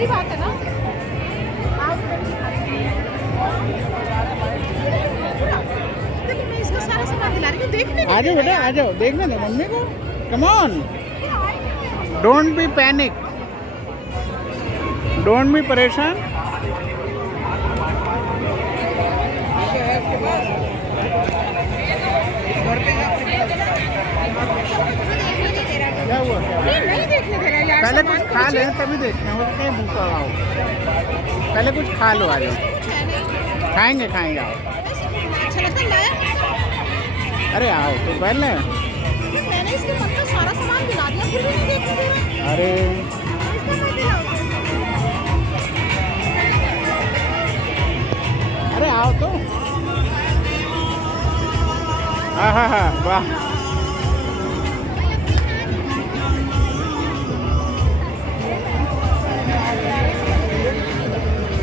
सीधी बात है ना। देखो मैं इसका सारा सामान दिला रही हूँ, देखने आ जाओ बेटा, आ जाओ, देखने दो मम्मी को। Come on, don't be panic, don't be परेशान। क्या हुआ, क्या हुआ? नहीं देखने दे रहा यार। पहले कुछ खा ले तभी देखते हैं, वो तो कहीं भूखा हुआ हो। पहले कुछ खा लो, आ जाओ। खाएंगे खाएंगे, आओ। अच्छा लगता है। अरे आओ तो पहले। मैंने इसके मन का सारा सामान दिला दिया, फिर भी नहीं देखने दे रहा। अरे इसका मैं दिलाऊं? अरे आओ तो। हाँ हाँ हाँ, वाह।